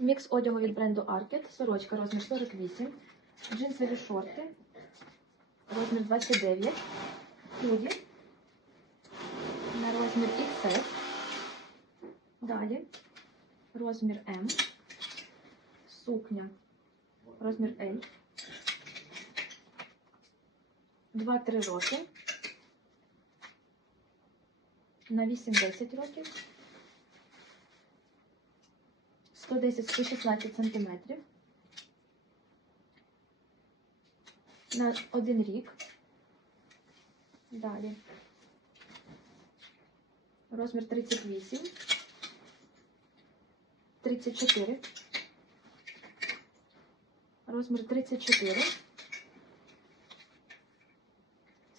Мікс одягу від бренду Arket, сорочка розмір 48, джинсові шорти, розмір 29, худі. На розмір XS, далі. Розмір М, сукня, розмір L, 2-3 роки, на 8-10 років. 110-116 см. На один рік. Далі. Розмір 38. 34. Розмір 34.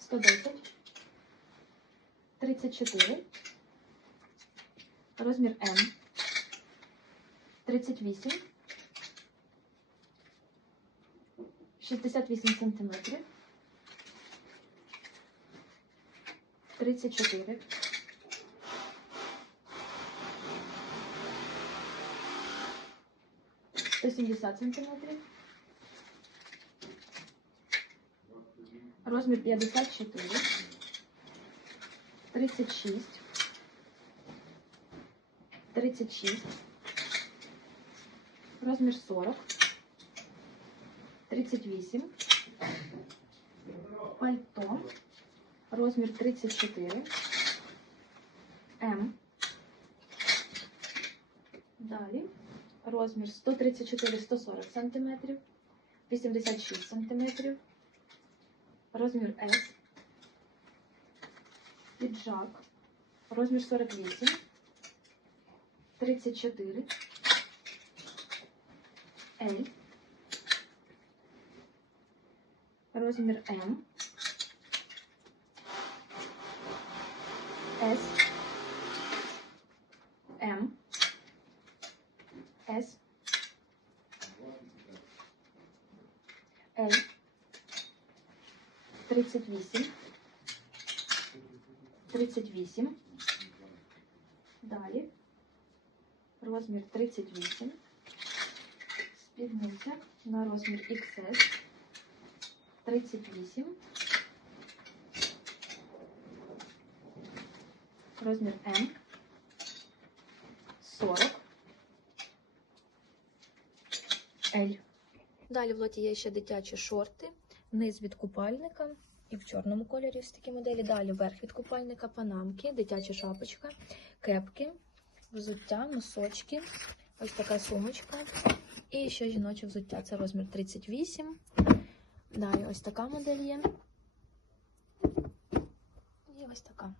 110. 34. Розмір М. 38, 68 сантиметрів, 34, 170 сантиметрів, розмір 54, 36, 36, розмір 40, 38, пальто, розмір 34, М. Далі. Розмір 134-140 см, 86 см, розмір С, піджак, розмір 48, 34, L, розмір М, С, М, С, Л, 38, 38, далі, розмір 38, спідниця на розмір XS, 38, розмір М, 40, L. Далі в лоті є ще дитячі шорти, низ від купальника і в чорному кольорі ось такі моделі. Далі верх від купальника, панамки, дитяча шапочка, кепки, взуття, носочки, ось така сумочка. І ще жіноче взуття. Це розмір 38. Далі ось така модель є. І ось така.